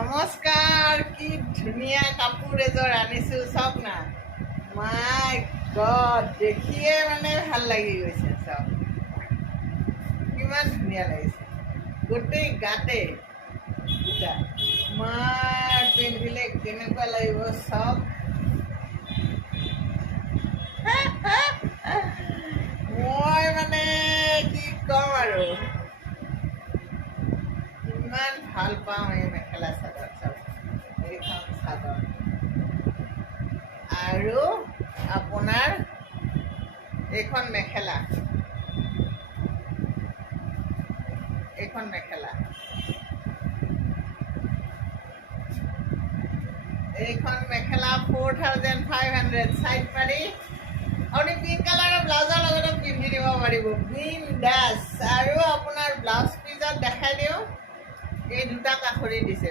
নমস্কাৰ। কি ধুনীয়া কাপোৰ এযোৰ আনিছোঁ চাওক না। মাই গড, দেখিয়ে মানে ভাল লাগি গৈছে। চাওক কিমান ধুনীয়া লাগিছে, গোটেই গাতে দুটা। মাৰ পিন্ধিলে কেনেকুৱা লাগিব চাওক। মই মানে কি ক'ম আৰু, ইমান ভাল পাওঁ এই মেখেলা চাদৰ। চাওক এইখন চাদৰ আৰু আপোনাৰ এইখন মেখেলা, এইখন মেখেলা, এইখন মেখেলা 4500 চাইড পাৰি আপুনি পিংক কালাৰৰ ব্লাউজৰ লগতে পিন্ধি দিব পাৰিব বিন্দাছ। আৰু আপোনাৰ ব্লাউজ পিছত দেখাই দিওঁ, এই দুটা কাষৰি দিছে।